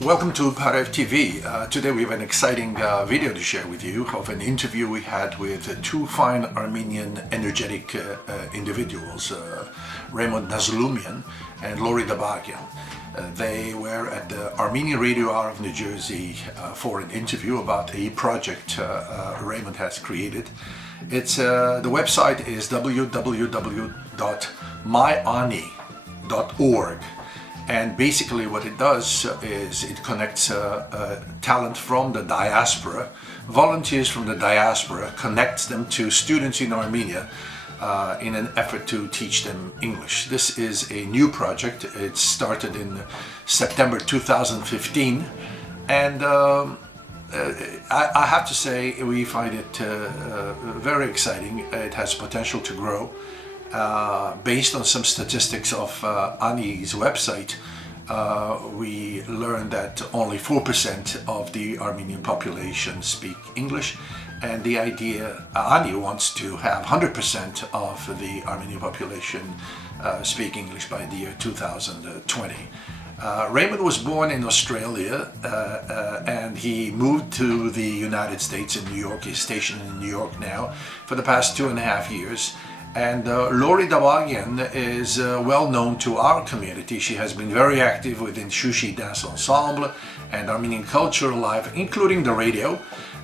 Welcome to Parev-TV. Today we have an exciting video to share with you of an interview we had with two fine Armenian energetic individuals, Raymond Nazlumian and Lori Dabagian. They were at the Armenian Radio Hour of New Jersey for an interview about a project Raymond has created. It's the website is www.myani.org. And basically what it does is it connects talent from the diaspora, volunteers from the diaspora, connects them to students in Armenia in an effort to teach them English. This is a new project. It started in September 2015, and I have to say we find it very exciting. It has potential to grow. Based on some statistics of ANI's website, we learned that only 4% of the Armenian population speak English, and the idea ANI wants to have 100% of the Armenian population speak English by the year 2020. Raymond was born in Australia and he moved to the United States in New York. He's stationed in New York now for the past 2.5 years. And Lori Dabagian is well known to our community. She has been very active within Shushi Dance Ensemble and Armenian cultural life, including the radio.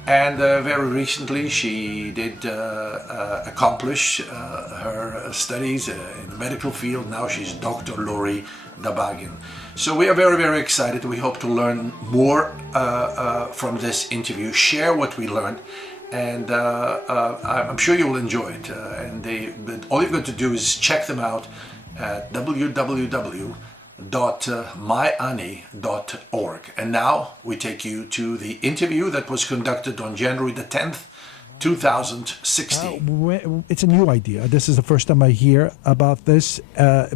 And very recently she did accomplish her studies in the medical field. Now she's Dr. Lori Dabagian. So we are very, very excited. We hope to learn more from this interview, share what we learned. And I'm sure you'll enjoy it. But all you've got to do is check them out at www.myani.org. And now we take you to the interview that was conducted on January the 10th, 2016. It's a new idea. This is the first time I hear about this.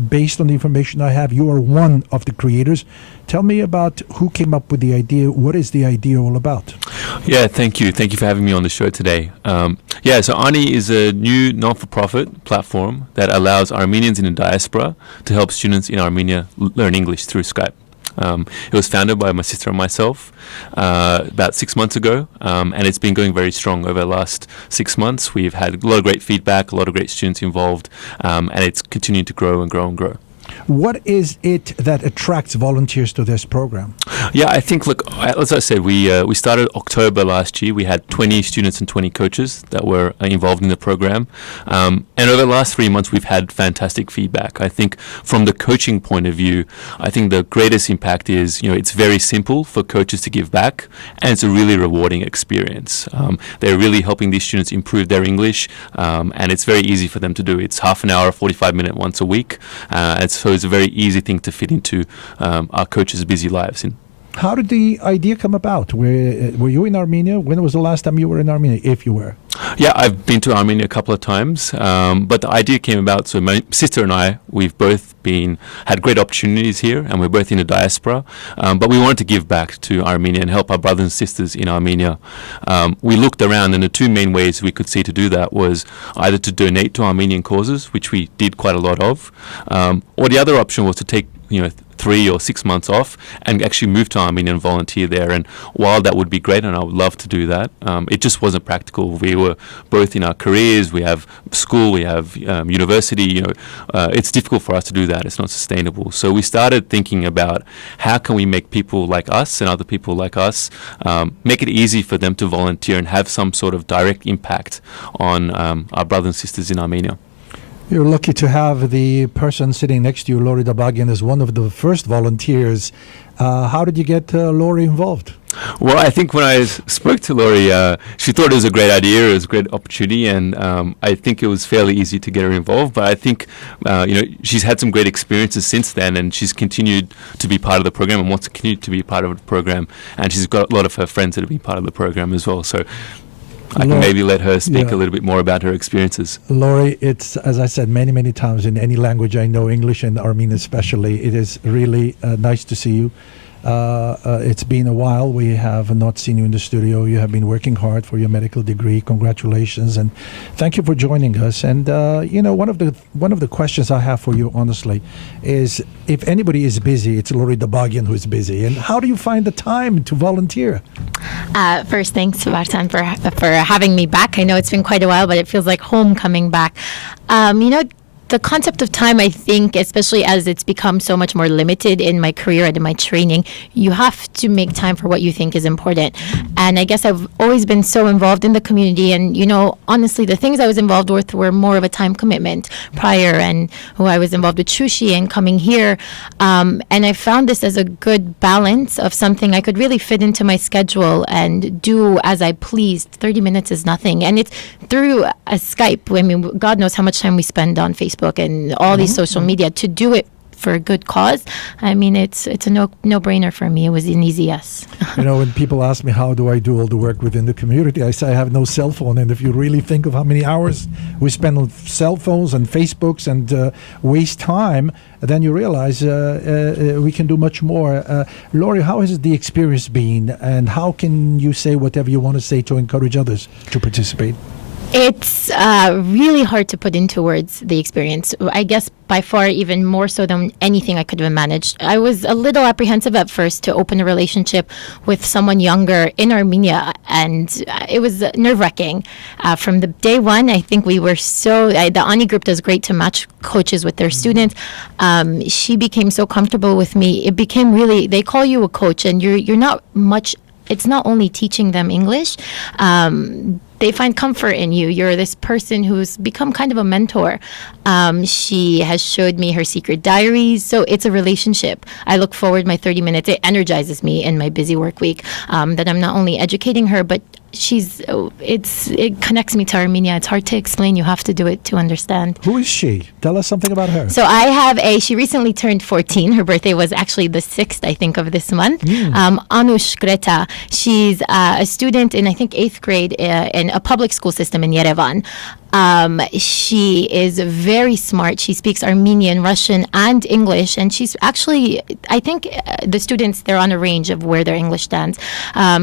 Based on the information I have, you are one of the creators. Tell me about who came up with the idea. What is the idea all about? Yeah, thank you. Thank you for having me on the show today. So ANI is a new non-for-profit platform that allows Armenians in the diaspora to help students in Armenia learn English through Skype. It was founded by my sister and myself about 6 months ago, and it's been going very strong over the last 6 months. We've had a lot of great feedback, a lot of great students involved, and it's continuing to grow and grow and grow. What is it that attracts volunteers to this program? Yeah, I think, look, as I said, we started October last year. We had 20 students and 20 coaches that were involved in the program. And over the last 3 months, we've had fantastic feedback. I think from the coaching point of view, I think the greatest impact is, it's very simple for coaches to give back, and it's a really rewarding experience. They're really helping these students improve their English, and it's very easy for them to do. It's half an hour, 45-minute once a week. So it's a very easy thing to fit into our coaches' busy lives. How did the idea come about? Were you in Armenia? When was the last time you were in Armenia, if you were? Yeah, I've been to Armenia a couple of times, but the idea came about. So my sister and I, we've both had great opportunities here, and we're both in the diaspora. But we wanted to give back to Armenia and help our brothers and sisters in Armenia. We looked around, and the two main ways we could see to do that was either to donate to Armenian causes, which we did quite a lot of, or the other option was to take 3 or 6 months off and actually move to Armenia and volunteer there. And while that would be great, and I would love to do that, it just wasn't practical. We were both in our careers, we have school, we have university, it's difficult for us to do that. It's not sustainable. So we started thinking about how can we make people like us and other people like us, make it easy for them to volunteer and have some sort of direct impact on our brothers and sisters in Armenia. You're lucky to have the person sitting next to you, Lori Dabagian, as one of the first volunteers. How did you get Lori involved? Well, I think when I spoke to Lori, she thought it was a great idea, it was a great opportunity, and I think it was fairly easy to get her involved. But I think, she's had some great experiences since then, and she's continued to be part of the program and wants to continue to be part of the program. And she's got a lot of her friends that have been part of the program as well. So I can maybe let her speak a little bit more about her experiences. Lori, it's, as I said many, many times, in any language I know, English and Armenian especially, it is really nice to see you. It's been a while. We have not seen you in the studio. You have been working hard for your medical degree. Congratulations, and thank you for joining us. And one of the questions I have for you, honestly, is if anybody is busy, it's Lori Dabagian who is busy. And how do you find the time to volunteer? First, thanks, Vartan, for having me back. I know it's been quite a while, but it feels like home coming back. The concept of time, I think, especially as it's become so much more limited in my career and in my training, you have to make time for what you think is important. And I guess I've always been so involved in the community. And, honestly, the things I was involved with were more of a time commitment prior. And I was involved with Shushi and coming here. And I found this as a good balance of something I could really fit into my schedule and do as I pleased. 30 minutes is nothing. And it's through a Skype. I mean, God knows how much time we spend on Facebook and all these social media to do it for a good cause. I mean, it's a no-brainer for me. It was an easy yes. When people ask me how do I do all the work within the community, I say I have no cell phone. And if you really think of how many hours we spend on cell phones and Facebooks and waste time, then you realize we can do much more. Lori, how has the experience been, and how can you say whatever you want to say to encourage others to participate? It's really hard to put into words, the experience. I guess by far even more so than anything I could have managed. I was a little apprehensive at first to open a relationship with someone younger in Armenia, and it was nerve-wracking. From the day one, I think we were the ANI group does great to match coaches with their students. She became so comfortable with me. It became really, they call you a coach, and you're not much, it's not only teaching them English, they find comfort in you. You're this person who's become kind of a mentor. She has showed me her secret diaries. So it's a relationship. I look forward my 30 minutes. It energizes me in my busy work week that I'm not only educating her, but it connects me to Armenia. It's hard to explain. You have to do it to understand. Who is she? Tell us something about her. So I have she recently turned 14. Her birthday was actually the 6th, I think, of this month. Anush Greta. She's a student in, I think, 8th grade in a public school system in Yerevan. She is very smart. She speaks Armenian, Russian, and English. And she's actually, I think the students, they're on a range of where their English stands.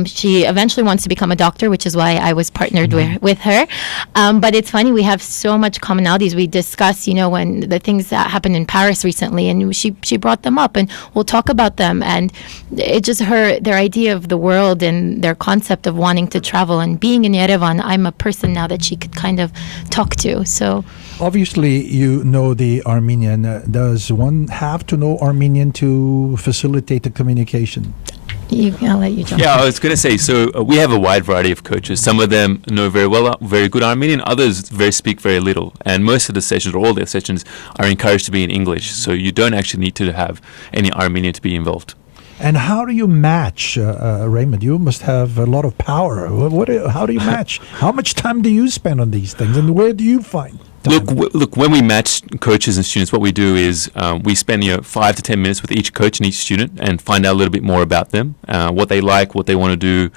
She eventually wants to become a doctor, which is why I was partnered with her. But it's funny, we have so much commonalities. We discuss, when the things that happened in Paris recently, and she brought them up, and we'll talk about them. And it just their idea of the world and their concept of wanting to travel. And being in Yerevan, I'm a person now that she could kind of talk to. So obviously you know the Armenian. Does one have to know Armenian to facilitate the communication? I'll let you jump. Yeah, I was going to say, so we have a wide variety of coaches. Some of them know very well, very good Armenian. Others speak very little. And most of the sessions, or all their sessions, are encouraged to be in English. So you don't actually need to have any Armenian to be involved. And how do you match, Raymond? You must have a lot of power. How do you match? How much time do you spend on these things, and where do you find time? Look. When we match coaches and students, what we do is we spend 5 to 10 minutes with each coach and each student and find out a little bit more about them, what they like, what they want to do,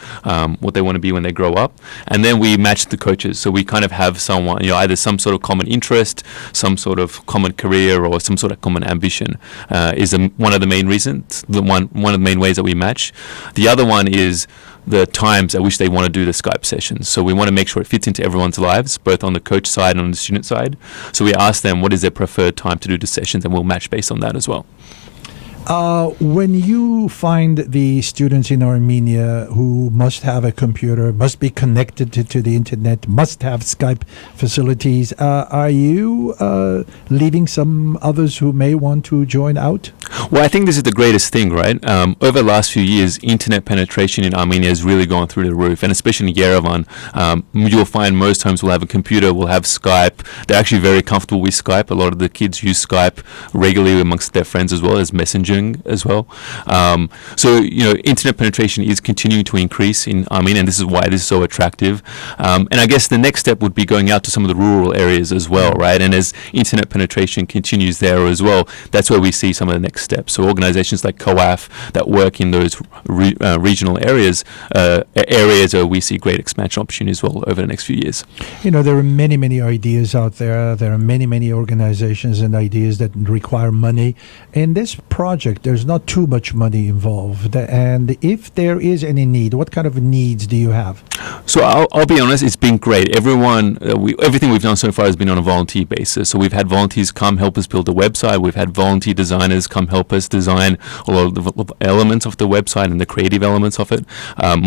what they want to be when they grow up, and then we match the coaches. So we kind of have someone, either some sort of common interest, some sort of common career, or some sort of common ambition. Is one of the main reasons. One of the main ways that we match. The other one is the times at which they want to do the Skype sessions. So we want to make sure it fits into everyone's lives, both on the coach side and on the student side. So we ask them what is their preferred time to do the sessions, and we'll match based on that as well. When you find the students in Armenia who must have a computer, must be connected to the internet, must have Skype facilities, are you leaving some others who may want to join out? Well, I think this is the greatest thing, right? Over the last few years, internet penetration in Armenia has really gone through the roof, and especially in Yerevan, you'll find most homes will have a computer, will have Skype. They're actually very comfortable with Skype. A lot of the kids use Skype regularly amongst their friends as well as messaging as well. So, internet penetration is continuing to increase in Armenia, and this is why this is so attractive. And I guess the next step would be going out to some of the rural areas as well, right? And as internet penetration continues there as well, that's where we see some of the next steps. So organizations like COAF that work in those regional areas where we see great expansion opportunities as well over the next few years. There are many, many ideas out there. There are many, many organizations and ideas that require money. In this project, project, there's not too much money involved. And if there is any need, what kind of needs do you have? So I'll be honest, it's been great. Everything we've done so far has been on a volunteer basis. So we've had volunteers come help us build a website. We've had volunteer designers come help us design all of the elements of the website and the creative elements of it.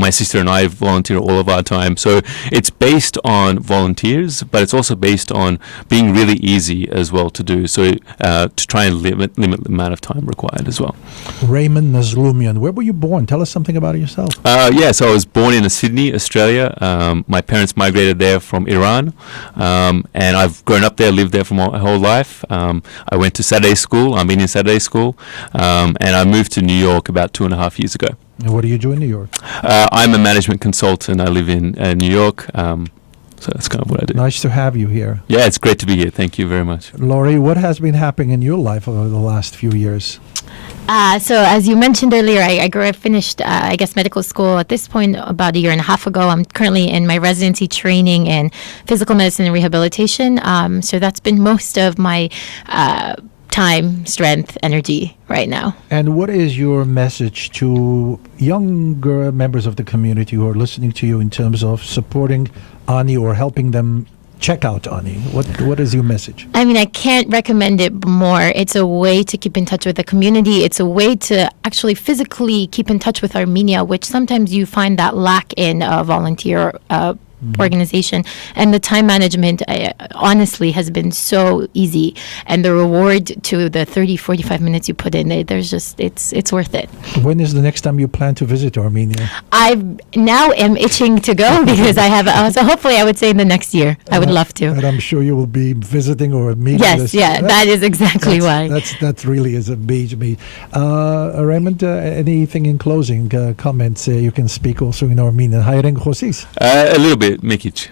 My sister and I volunteer all of our time. So it's based on volunteers, but it's also based on being really easy as well to do. So to try and limit the amount of time required as well. Raymond Nazlumian, where were you born? Tell us something about yourself. So I was born in Sydney, Australia. My parents migrated there from Iran, and I've grown up there, lived there for my whole life. I went to Saturday school, Armenian Saturday school, and I moved to New York about 2.5 years ago. And what do you do in New York? I'm a management consultant. I live in New York. So that's kind of what I do. Nice to have you here. Yeah, it's great to be here. Thank you very much. Laurie, what has been happening in your life over the last few years? So as you mentioned earlier, I finished, medical school at this point about 1.5 years ago. I'm currently in my residency training in physical medicine and rehabilitation. So that's been most of my time, strength, energy right now. And what is your message to younger members of the community who are listening to you in terms of supporting ANI or helping them check out ANI? What is your message? I mean, I can't recommend it more. It's a way to keep in touch with the community. It's a way to actually physically keep in touch with Armenia, which sometimes you find that lack in a volunteer organization. And the time management honestly has been so easy, and the reward to the 30-45 minutes you put in, there's just it's worth it. When is the next time you plan to visit Armenia? I now am itching to go because I have so hopefully I would say in the next year. I would love to. And I'm sure you will be visiting or meeting. Yes, that is exactly why. That really is a major meet. Raymond, anything in closing comments? You can speak also in Armenian. Հայերեն խոսիս? A little bit. Mikic.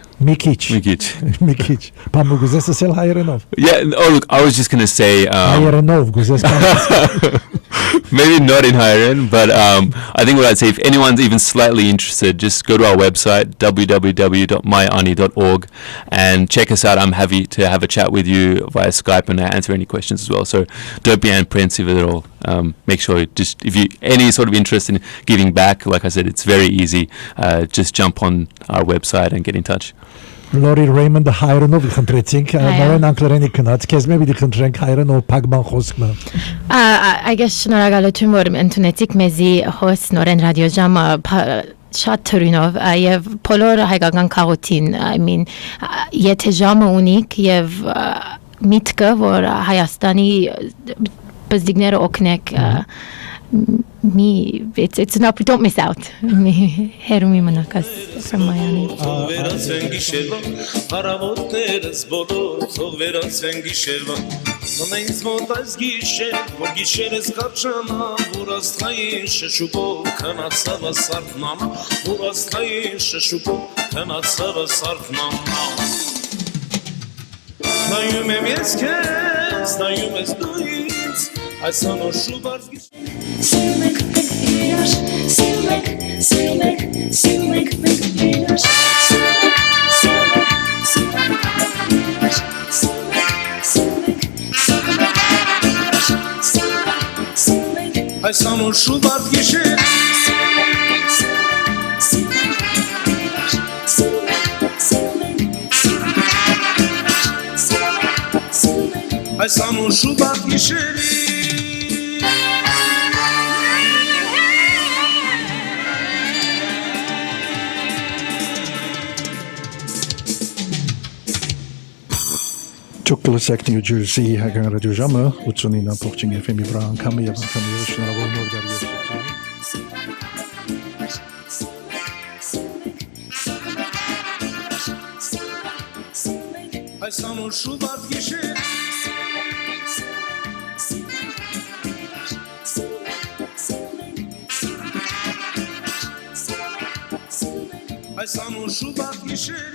Պամուկ գուզես ասել հայերենով? Yeah, look, I was just going to say... հայերենով գուզես Maybe not in Hairen, but I think what I'd say, if anyone's even slightly interested, just go to our website, www.myani.org, and check us out. I'm happy to have a chat with you via Skype and answer any questions as well. So don't be apprehensive at all. Make sure if you any sort of interest in giving back, like I said, it's very easy. Just jump on our website and get in touch. Laurie Raymond հայերենով խնդրեցինք, նորեն անգլերենի քնած, քեզ մեկ խնդրենք հայերենով փակման խոսքը։ I guess շնորհակալություն որ ընդունեցիք մեզի հոս նորեն ռադիո ժամը շատ թրինով եւ բոլոր հայկական քաղաքին, I mean, եթե ժամը ունիք եւ միտքը որ Հայաստանի բզդիկները օգնեք, it's an opportunity, don't miss out. Herumi Manakas from MyANI. Silmek bekliyoruz, silmek bekliyoruz, silmek. Ay sanur Şubat gişe. Ay sanur Şubat gişe. Ճոկլոսակ New Jersey հայկական ռադիոժամը 89.5 FM-ի վրա անգամ եւ շնորհավոր նոր դարի Այս անոր շուբատ գիշեր Այս անոր շուբատ գիշեր